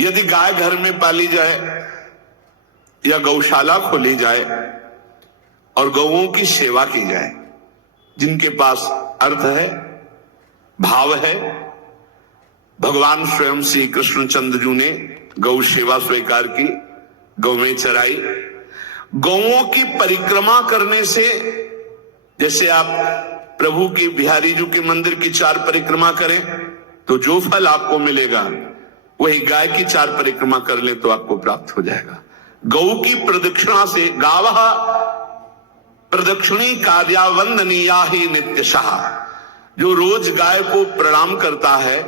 यदि गाय घर में पाली जाए या गौशाला खोली जाए और गौओं की सेवा की जाए, जिनके पास अर्थ है, भाव है, भगवान स्वयं श्री कृष्णचंद्र जी ने गौ सेवा स्वीकार की, गौवें चराई। गौओं की परिक्रमा करने से, जैसे आप प्रभु के बिहारी जी के मंदिर की 4 परिक्रमा करें तो जो फल आपको मिलेगा वही गाय की 4 परिक्रमा कर ले तो आपको प्राप्त हो जाएगा। गौ की प्रदक्षिणा से, गावः प्रदक्षिणी कार्यावंदनीया ही नित्यशः, जो रोज गाय को प्रणाम करता है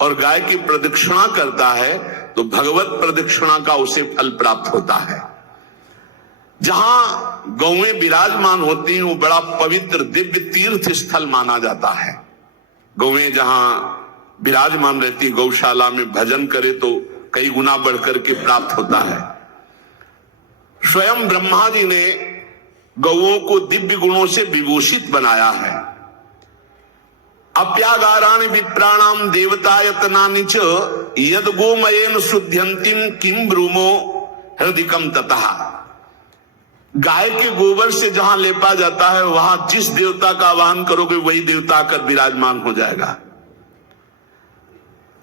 और गाय की प्रदक्षिणा करता है तो भगवत प्रदक्षिणा का उसे फल प्राप्त होता है। जहां गौएं विराजमान होती हैं वो बड़ा पवित्र दिव्य तीर्थ स्थल माना जाता है। गौएं जहां विराजमान रहती, गौशाला में भजन करे तो कई गुना बढ़कर के प्राप्त होता है। स्वयं ब्रह्मा जी ने गौओं को दिव्य गुणों से विभूषित बनाया है। अप्यागाराणि विप्राणाम देवतायतनानि च यद गोमयेन शुद्ध्यन्तिम किम ब्रूमो हृदिकम ततः। गाय के गोबर से जहां लेपा जाता है वहां जिस देवता का आवाहन करोगे वही देवता आकर विराजमान हो जाएगा।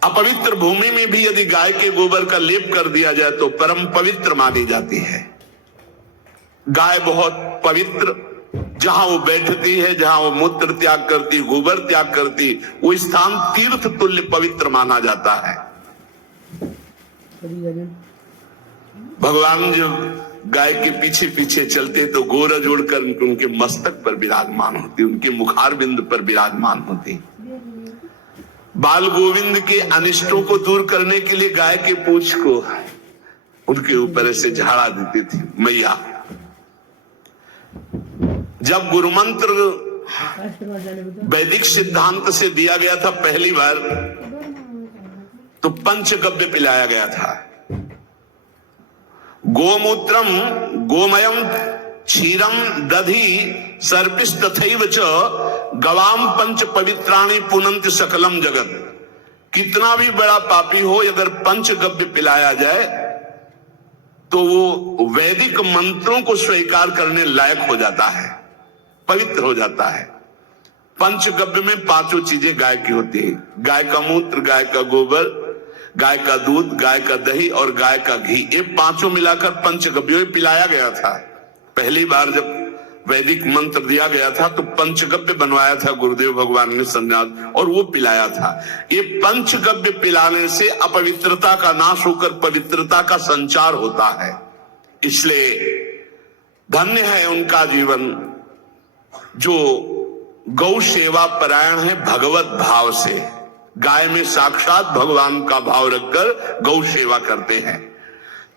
अपवित्र भूमि में भी यदि गाय के गोबर का लेप कर दिया जाए तो परम पवित्र मानी जाती है। गाय बहुत पवित्र, जहां वो बैठती है, जहां वो मूत्र त्याग करती, गोबर त्याग करती, वो स्थान तीर्थ तुल्य पवित्र माना जाता है। भगवान जब गाय के पीछे पीछे चलते तो गोरज उड़कर उनके मस्तक पर विराजमान होती, उनके मुखार बिंद पर विराजमान होती। बाल गोविंद के अनिष्टों को दूर करने के लिए गाय के पूंछ को उनके ऊपर ऐसे झाड़ा देती थी मैया। जब गुरु मंत्र वैदिक सिद्धांत से दिया गया था पहली बार तो पंचगव्य पिलाया गया था। गोमूत्रम गोमयम क्षीरम दधि सर्पिस्तथैव च गवाम पंच पवित्राणि पुनन्ति सकलम जगत। कितना भी बड़ा पापी हो, अगर पंचगव्य पिलाया जाए तो वो वैदिक मंत्रों को स्वीकार करने लायक हो जाता है, पवित्र हो जाता है। पंचगव्य में 5 चीजें गाय की होती है। गाय का मूत्र, गाय का गोबर, गाय का दूध, गाय का दही और गाय का घी, ये 5 मिलाकर पंचगव्य पिलाया गया था। पहली बार जब वैदिक मंत्र दिया गया था तो पंचगव्य बनवाया था गुरुदेव भगवान ने संन्यास, और वो पिलाया था। ये पंचगव्य पिलाने से अपवित्रता का नाश होकर पवित्रता का संचार होता है। इसलिए धन्य है उनका जीवन जो गौ सेवा परायण है भगवत भाव से। गाय में साक्षात भगवान का भाव रखकर गौ सेवा करते हैं।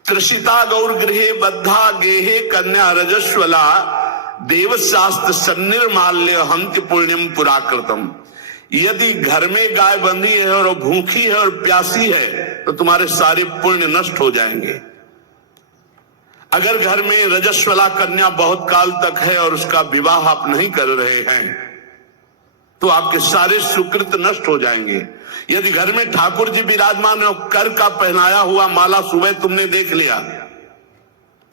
त्रिषिता गौर गृहे बद्धा गेहे कन्या रजस्वला देवशास्त्र सन्निर्माल्य हंति पुण्यम पुराकृतम। यदि घर में गाय बंधी है और भूखी है और प्यासी है तो तुम्हारे सारे पुण्य नष्ट हो जाएंगे। अगर घर में रजस्वला कन्या बहुत काल तक है और उसका विवाह आप नहीं कर रहे हैं तो आपके सारे सुकृत नष्ट हो जाएंगे। यदि घर में ठाकुर जी विराजमान है और कर का पहनाया हुआ माला सुबह तुमने देख लिया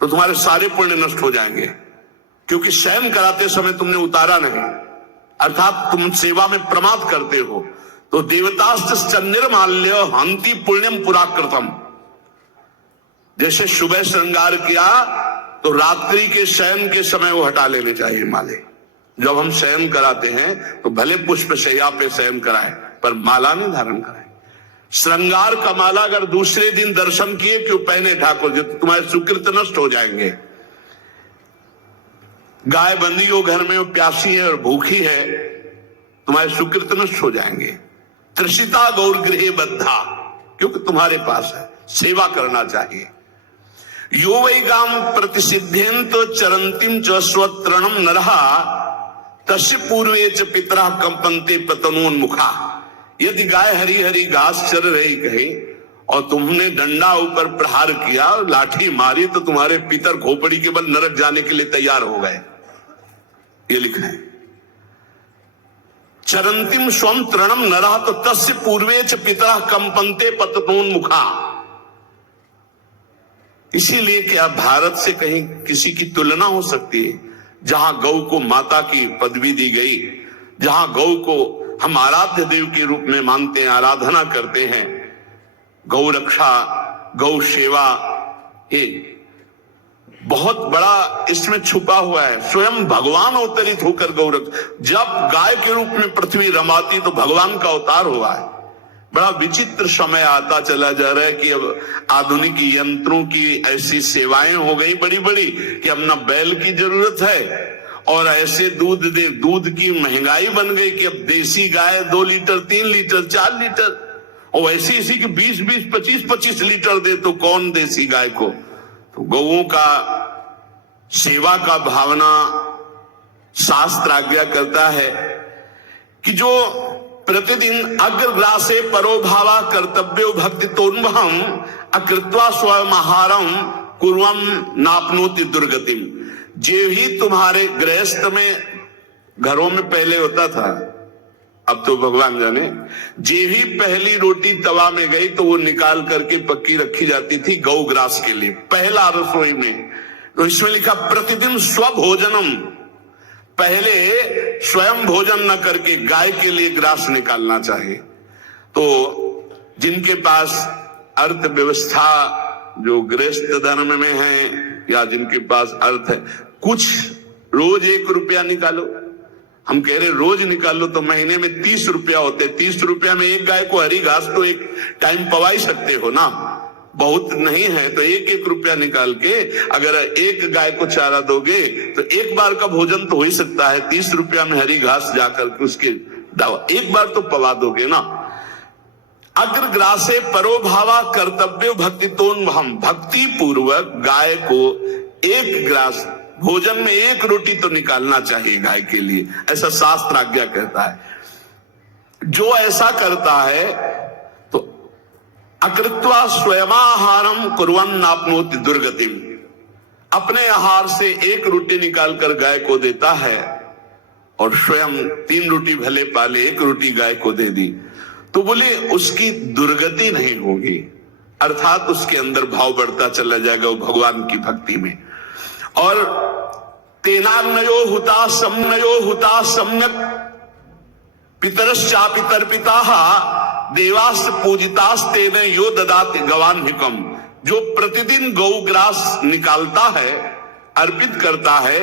तो तुम्हारे सारे पुण्य नष्ट हो जाएंगे, क्योंकि शयन कराते समय तुमने उतारा नहीं, अर्थात तुम सेवा में प्रमाद करते हो। तो देवतास्त्र सन्निर्माल्य हंति पुण्यम पुराकृतम। जैसे सुबह श्रृंगार किया तो रात्रि के शयन के समय वो हटा लेने चाहिए माले। जब हम शयन कराते हैं तो भले पुष्प शैया पे शयन कराएं पर माला नहीं धारण कराएं। श्रृंगार का माला अगर दूसरे दिन दर्शन किए क्यों पहने ठाकुर जी, तो तुम्हारे सुकृत नष्ट हो जाएंगे। गाय बंदी हो घर में, वो प्यासी है और भूखी है, तुम्हारे सुकृत नष्ट हो जाएंगे। त्रिषिता गौर गृहे बद्धा, क्योंकि तुम्हारे पास है, सेवा करना चाहिए। यो वै गाम प्रतिसिद्ध्यंत चरंतिम च स्वतरणम नरहा तस्य पूर्वे च पितरा कंपन्ते पतनोन्मुखा। यदि गाय हरी हरी घास चर रही कहीं और तुमने डंडा ऊपर प्रहार किया, लाठी मारी, तो तुम्हारे पितर खोपड़ी के बल नरक जाने के लिए तैयार हो गए। ये लिखा है चरंतिम स्वम तृणम नरः तो तस्य पूर्वे च पितरा कंपन्ते पतनोन्मुखा। इसीलिए क्या भारत से कहीं किसी की तुलना हो सकती है, जहां गौ को माता की पदवी दी गई, जहां गौ को हम आराध्य देव के रूप में मानते हैं, आराधना करते हैं। गौ रक्षा, गौ सेवा, ये बहुत बड़ा इसमें छुपा हुआ है। स्वयं भगवान अवतरित होकर गौ रक्षा, जब गाय के रूप में पृथ्वी रमाती तो भगवान का अवतार हुआ है। बड़ा विचित्र समय आता चला जा रहा है कि अब आधुनिक यंत्रों की ऐसी सेवाएं हो गई बड़ी बड़ी कि अब न बैल की जरूरत है, और ऐसे दूध की महंगाई बन गई कि अब देसी गाय 2 लीटर 3 लीटर 4 लीटर, और ऐसी इसी की 20-20 25-25 लीटर दे तो कौन देसी गाय को। तो गौओं का सेवा का भावना शास्त्र आज्ञा करता है कि जो प्रतिदिन अग्रग्रासे परोभावा कर्तव्यो भक्ति तोन्वहम अकृत्वा स्वयं आहारम कुर्वम नापनोति दुर्गतिम। जे ही तुम्हारे गृहस्थ में, घरों में पहले होता था, अब तो भगवान जाने, जे ही पहली रोटी तवा में गई तो वो निकाल करके पक्की रखी जाती थी गौ ग्रास के लिए, पहला रसोई में। तो इसमें लिखा प्रतिदिन स्वभोजनम, पहले स्वयं भोजन न करके गाय के लिए ग्रास निकालना चाहिए। तो जिनके पास अर्थव्यवस्था जो गृहस्थ धर्म में है, या जिनके पास अर्थ है, कुछ रोज 1 रुपया निकालो। हम कह रहे रोज निकालो तो महीने में 30 रुपया होते, 30 रुपया में एक गाय को हरी घास तो एक टाइम पवा ही सकते हो ना, बहुत नहीं है तो 1-1 रुपया निकाल के अगर एक गाय को चारा दोगे तो एक बार का भोजन तो हो ही सकता है। 30 रुपया में हरी घास जाकर के उसके दावा एक बार तो पवा दोगे ना। अग्रग्रासे परोभावा कर्तव्य भक्ति तोन्वहम, भक्ति पूर्वक गाय को 1 ग्रास भोजन में 1 रोटी तो निकालना चाहिए गाय के लिए, ऐसा शास्त्र आज्ञा कहता है। जो ऐसा करता है तो अकृत्वा स्वयमाहारम कुर्वन् नाप्नोति दुर्गतिम, अपने आहार से 1 रोटी निकालकर गाय को देता है और स्वयं 3 रोटी भले पाले 1 रोटी गाय को दे दी, तो बोले उसकी दुर्गति नहीं होगी, अर्थात उसके अंदर भाव बढ़ता चला जाएगा वो भगवान की भक्ति में। और तेनान्नयो हुता सम्यक पितरश्चा पितर पिता देवास पूजितास तेने यो ददाति गवान्हिकम, जो प्रतिदिन गौ ग्रास निकालता है, अर्पित करता है,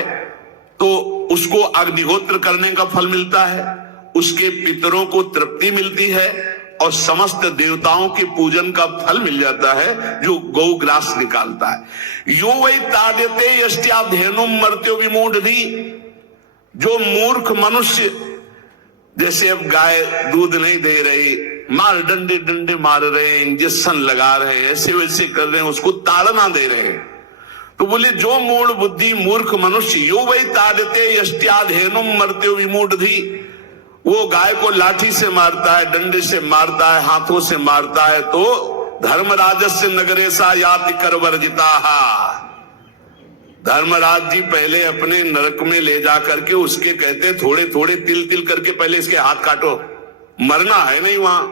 तो उसको अग्निहोत्र करने का फल मिलता है, उसके पितरों को तृप्ति मिलती है और समस्त देवताओं के पूजन का फल मिल जाता है जो गौ ग्रास निकालता है। यो वही ताद्यते यष्ट्याध्ययनुम मर्त्यो विमूढ़धि, जो मूर्ख मनुष्य, जैसे अब गाय दूध नहीं दे रही, मार डंडे मार रहे हैं, इंजेक्शन लगा रहे हैं, ऐसे वैसे कर रहे हैं, उसको ताड़ना दे रहे हैं, तो बोले जो मूढ़ बुद्धि मूर्ख मनुष्य, यो वही ताद्यते यष्ट्याध्ययनुम मर्त्यो विमूढ़धि, वो गाय को लाठी से मारता है, डंडे से मारता है, हाथों से मारता है, तो धर्मराजस्य नगरेशा याति करवर्जिता। धर्मराज जी पहले अपने नरक में ले जा करके उसके कहते थोड़े थोड़े तिल करके पहले इसके हाथ काटो, मरना है नहीं वहां,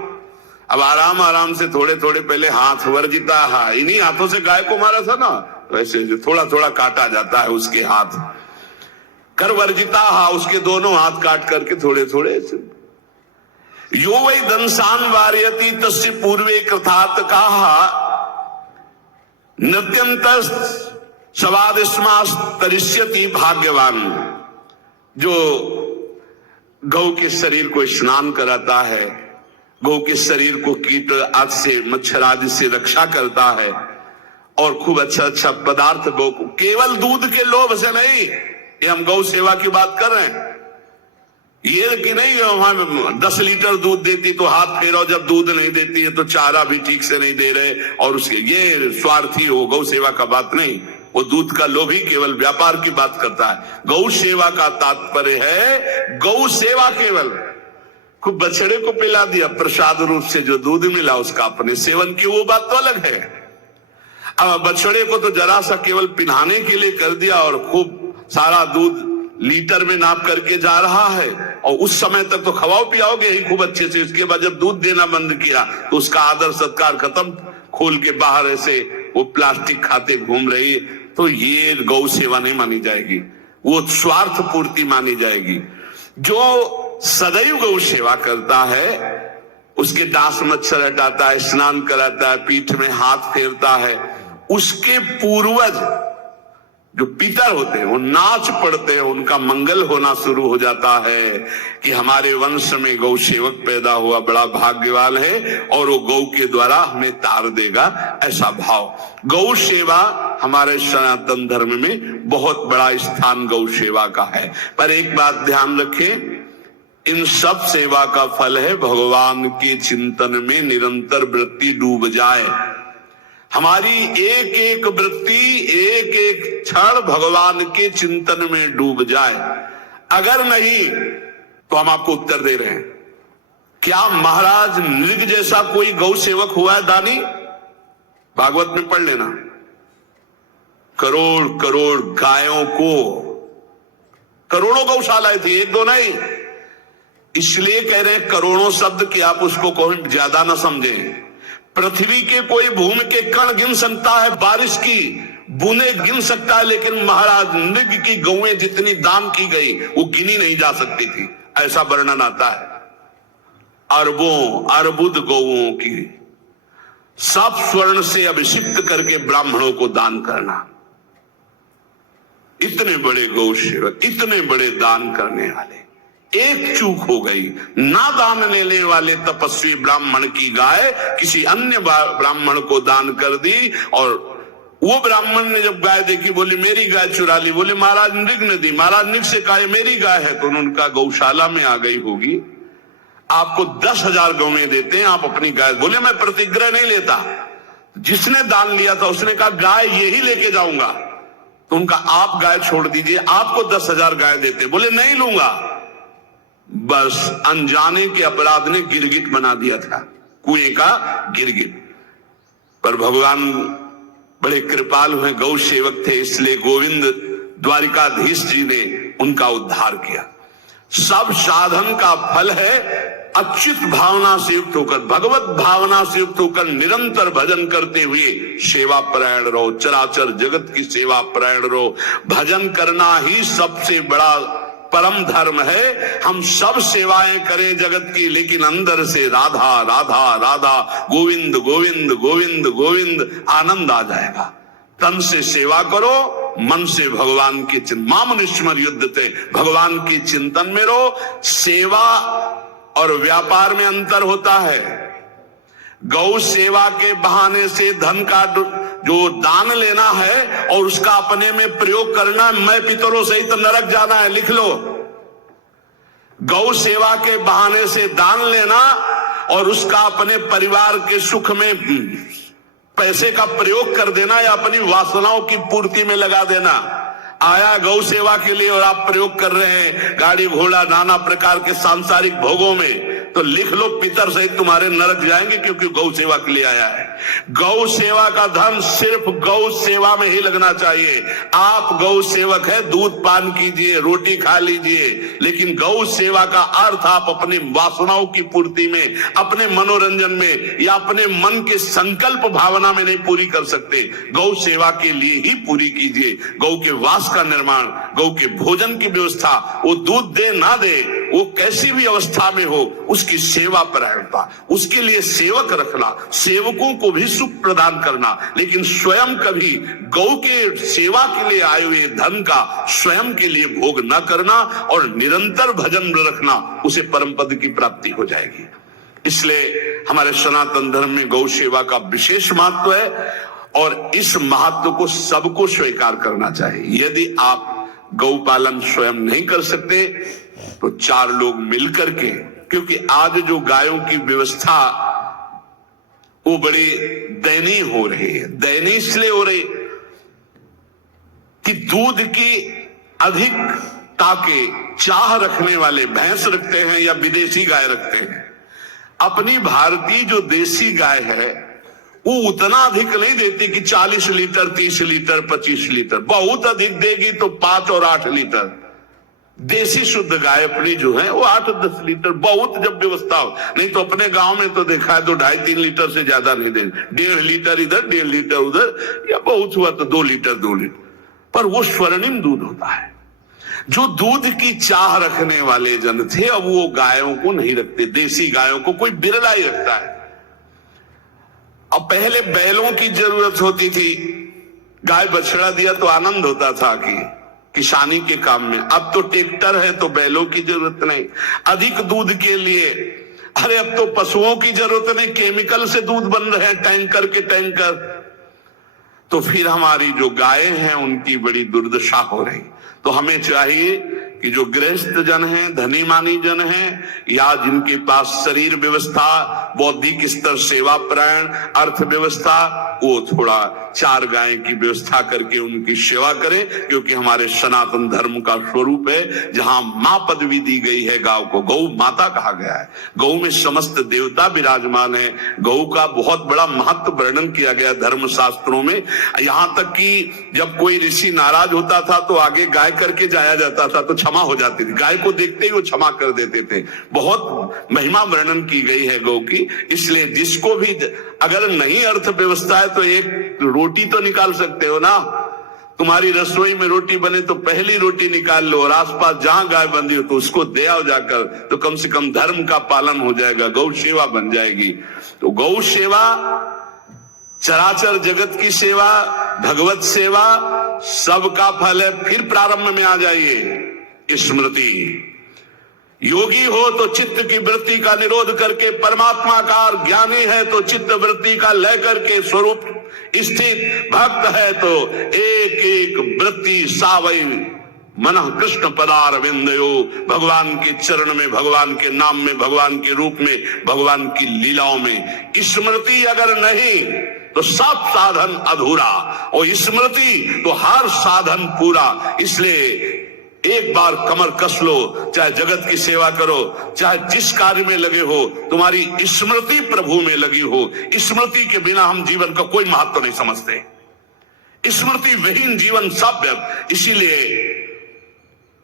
अब आराम आराम से थोड़े थोड़े पहले हाथ वर्जिता, इन्हीं हाथों से गाय को मारा था ना, तो ऐसे थोड़ा थोड़ा काटा जाता है उसके हाथ, कर वर्जिता, उसके दोनों हाथ काट करके थोड़े थोड़े। यो वै दंसान वार्यति तस्य पूर्वे कृतार्थ कहा नृत्यंत सवादिस्मास तरिष्यति भाग्यवान, जो गौ के शरीर को स्नान कराता है, गौ के शरीर को कीट आदि से मच्छर आदि से रक्षा करता है, और खूब अच्छा पदार्थ गौ को, केवल दूध के लोभ से नहीं, ये हम गौ सेवा की बात कर रहे हैं, ये कि नहीं वहां 10 लीटर दूध देती तो हाथ फेरो, जब दूध नहीं देती है तो चारा भी ठीक से नहीं दे रहे, और उसके ये स्वार्थी हो, गौ सेवा का बात नहीं, वो दूध का लोभी केवल व्यापार की बात करता है। गौ सेवा का तात्पर्य है गौ सेवा केवल, खूब बछड़े को पिला दिया प्रसाद रूप से, जो दूध मिला उसका अपने सेवन की, वो बात तो अलग है। अब बछड़े को तो जरा सा केवल पिन्हाने के लिए कर दिया और खूब सारा दूध लीटर में नाप करके जा रहा है, और उस समय तक तो खवाओ पियाओगे ही खूब अच्छे से, इसके बाद जब दूध देना बंद किया तो उसका आदर सत्कार खत्म, खोल के बाहर ऐसे वो प्लास्टिक खाते घूम रही है, तो ये गौ सेवा नहीं मानी जाएगी, वो स्वार्थ पूर्ति मानी जाएगी। जो सदैव गौ सेवा करता है, उसके दांत मच्छर हटाता है, स्नान कराता है, पीठ में हाथ फेरता है, उसके पूर्वज जो पितर होते हैं वो नाच पड़ते हैं, उनका मंगल होना शुरू हो जाता है कि हमारे वंश में गौ सेवक पैदा हुआ, बड़ा भाग्यवान है और वो गौ के द्वारा हमें तार देगा, ऐसा भाव। गौ सेवा हमारे सनातन धर्म में बहुत बड़ा स्थान गौ सेवा का है। पर एक बात ध्यान रखें, इन सब सेवा का फल है भगवान के चिंतन में निरंतर वृत्ति डूब जाए। हमारी एक एक वृत्ति, एक एक क्षण भगवान के चिंतन में डूब जाए। अगर नहीं तो हम आपको उत्तर दे रहे हैं, क्या महाराज नृग जैसा कोई गौ सेवक हुआ है दानी? भागवत में पढ़ लेना। करोड़ करोड़ गायों को, करोड़ों गौशालाएं थी, एक दो नहीं। इसलिए कह रहे हैं करोड़ों शब्द कि आप उसको कोई ज्यादा ना समझें। पृथ्वी के कोई भूमि के कण गिन सकता है, बारिश की बूंदे गिन सकता है, लेकिन महाराज नृग की गौएं जितनी दान की गई वो गिनी नहीं जा सकती थी, ऐसा वर्णन आता है। अरबों अर्बुद गौओं की सब स्वर्ण से अभिषिक्त करके ब्राह्मणों को दान करना। इतने बड़े गौ सेवक, इतने बड़े दान करने वाले, एक चूक हो गई, ना दान लेने वाले तपस्वी ब्राह्मण की गाय किसी अन्य ब्राह्मण को दान कर दी, और वो ब्राह्मण ने जब गाय देखी बोली मेरी गाय चुरा ली। बोले महाराज नृग ने दी। महाराज नृग से कहा मेरी गाय है, तो उनका गौशाला में आ गई होगी, आपको 10,000 गौएं देते हैं, आप अपनी गाय। बोले मैं प्रतिग्रह नहीं लेता। जिसने दान लिया था उसने कहा गाय यही लेके जाऊंगा, तो उनका आप गाय छोड़ दीजिए, आपको 10,000 गाय देते। बोले नहीं लूंगा। बस अनजाने के अपराध ने गिरगिट बना दिया था, कुएं का गिरगिट। पर भगवान बड़े कृपालु हैं, गौ सेवक थे, इसलिए गोविंद द्वारिकाधीश जी ने उनका उद्धार किया। सब साधन का फल है अच्युत भावना से युक्त होकर, भगवत भावना से युक्त होकर निरंतर भजन करते हुए सेवा परायण रहो, चराचर जगत की सेवा परायण रहो। भजन करना ही सबसे बड़ा परम धर्म है। हम सब सेवाएं करें जगत की, लेकिन अंदर से राधा राधा राधा, गोविंद गोविंद गोविंद गोविंद, आनंद आ जाएगा। तन से सेवा करो, मन से भगवान के चिंतन, मामनुष्मर युद्धते, भगवान के चिंतन में रहो। सेवा और व्यापार में अंतर होता है। गौ सेवा के बहाने से धन का जो दान लेना है और उसका अपने में प्रयोग करना, मैं पितरों सहित नरक जाना है, लिख लो। गौ सेवा के बहाने से दान लेना और उसका अपने परिवार के सुख में पैसे का प्रयोग कर देना या अपनी वासनाओं की पूर्ति में लगा देना। आया गौ सेवा के लिए और आप प्रयोग कर रहे हैं गाड़ी घोड़ा नाना प्रकार के सांसारिक भोगों में, तो लिख लो पितर सहित तुम्हारे नरक जाएंगे, क्योंकि गौ सेवा के लिए आया है। गौ सेवा का धन सिर्फ गौ सेवा में ही लगना चाहिए। आप गौ सेवक है, दूध पान कीजिए, रोटी खा लीजिए, लेकिन गौ सेवा का अर्थ आप अपनी वासनाओं की पूर्ति में, अपने मनोरंजन में या अपने मन के संकल्प भावना में नहीं पूरी कर सकते। गौ सेवा के लिए ही पूरी कीजिए। गौ के वास का निर्माण, गौ के भोजन की व्यवस्था, वो दूध दे ना दे, वो कैसी भी अवस्था में हो, उसकी सेवा परायणता, उसके लिए सेवक रखना, सेवकों को भी सुख प्रदान करना, लेकिन स्वयं कभी गौ के सेवा के लिए आए हुए धन का स्वयं के लिए भोग न करना और निरंतर भजन रखना, उसे परम पद की प्राप्ति हो जाएगी। इसलिए हमारे सनातन धर्म में गौ सेवा का विशेष महत्व है और इस महत्व को सबको स्वीकार करना चाहिए। यदि आप गौ पालन स्वयं नहीं कर सकते तो 4 लोग मिलकर के, क्योंकि आज जो गायों की व्यवस्था वो बड़ी दयनीय हो रही है। दयनीय इसलिए हो रही कि दूध की अधिक ताके चाह रखने वाले भैंस रखते हैं या विदेशी गाय रखते हैं। अपनी भारतीय जो देसी गाय है वो उतना अधिक नहीं देती कि 40 लीटर 30 लीटर 25 लीटर, बहुत अधिक देगी तो 5 और 8 लीटर। देसी शुद्ध गाय अपनी जो है वो 8-10 लीटर, बहुत जब व्यवस्था हो, नहीं तो अपने गांव में तो देखा है तो 2.5-3 लीटर से ज्यादा नहीं देंगे, 1.5 लीटर इधर 1.5 लीटर उधर, या बहुत हुआ तो 2 लीटर 2 लीटर, पर वो स्वर्णिम दूध होता है। जो दूध की चाह रखने वाले जन थे अब वो गायों को नहीं रखते, देसी गायों को कोई बिरला ही रखता है। अब पहले बैलों की जरूरत होती थी, गाय बछड़ा दिया तो आनंद होता था कि किसानी के काम में, अब तो ट्रैक्टर है तो बैलों की जरूरत नहीं। अधिक दूध के लिए अरे अब तो पशुओं की जरूरत नहीं, केमिकल से दूध बन रहे हैं, टैंकर के टैंकर, तो फिर हमारी जो गायें हैं उनकी बड़ी दुर्दशा हो रही। तो हमें चाहिए कि जो गृहस्थ जन हैं, धनी मानी जन हैं, या जिनके पास शरीर व्यवस्था, बौद्धिक स्तर, सेवा परायण, अर्थव्यवस्था, वो थोड़ा 4 गायें की व्यवस्था करके उनकी सेवा करें, क्योंकि हमारे सनातन धर्म का स्वरूप है, जहां मां पदवी दी गई है गांव को, गौ माता कहा गया है, गौ में समस्त देवता विराजमान है, गौ का बहुत बड़ा महत्व वर्णन किया गया धर्म शास्त्रों में। यहां तक कि जब कोई ऋषि नाराज होता था तो आगे गाय करके जाया जाता था तो क्षमा हो जाती थी, गाय को देखते ही वो क्षमा कर देते थे। बहुत महिमा वर्णन की गई है गौ की। इसलिए जिसको भी अगर नहीं अर्थव्यवस्था है तो एक रोटी तो निकाल सकते हो ना, तुम्हारी रसोई में रोटी बने तो पहली रोटी निकाल लो, और आसपास जहां गाय बंधी हो तो उसको दे आओ जाकर, तो कम से कम धर्म का पालन हो जाएगा, गौ सेवा बन जाएगी। तो गौ सेवा, चराचर जगत की सेवा, भगवत सेवा, सबका फल है। फिर प्रारंभ में आ जाइए, स्मृति। योगी हो तो चित्त की वृत्ति का निरोध करके परमात्माकार, ज्ञानी है तो चित्त वृत्ति का लय करके स्वरूप स्थित, भक्त है तो एक एक वृत्ति सावई मन कृष्ण पदार विंदयो, भगवान के चरण में, भगवान के नाम में, भगवान के रूप में, भगवान की लीलाओं में। स्मृति अगर नहीं तो सब साधन अधूरा, और स्मृति तो हर साधन पूरा। इसलिए एक बार कमर कस लो, चाहे जगत की सेवा करो, चाहे जिस कार्य में लगे हो, तुम्हारी स्मृति प्रभु में लगी हो। स्मृति के बिना हम जीवन का कोई महत्व नहीं समझते, स्मृति विहीन जीवन सब व्यर्थ। इसीलिए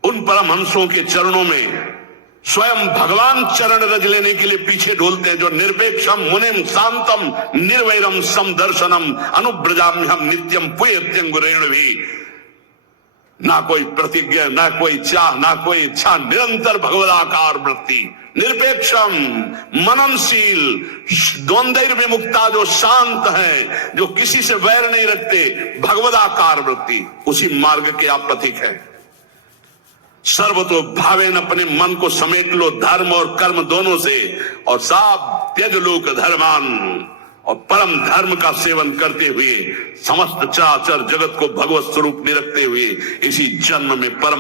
उन परमहंसों के चरणों में स्वयं भगवान चरण रज लेने के लिए पीछे ढोलते हैं, जो निर्पेक्षम मुनिम शांतम निर्वैरम समदर्शनम अनुब्रजाम्यहम नित्यम पुयत्यंगुरेण भी। ना कोई प्रतिज्ञा, ना कोई चाह, ना कोई इच्छा, निरंतर भगवदाकार वृत्ति, निरपेक्षम, मननशील, द्वंद्व विमुक्ता, जो शांत है, जो किसी से वैर नहीं रखते, भगवदाकार वृत्ति, उसी मार्ग के आप पथिक है। सर्वतो भावेन, अपने मन को समेट लो धर्म और कर्म दोनों से, और साब त्यज लोक धर्मान, और परम धर्म का सेवन करते हुए समस्त चराचर जगत को भगवत स्वरूप में रखते हुए इसी जन्म में परम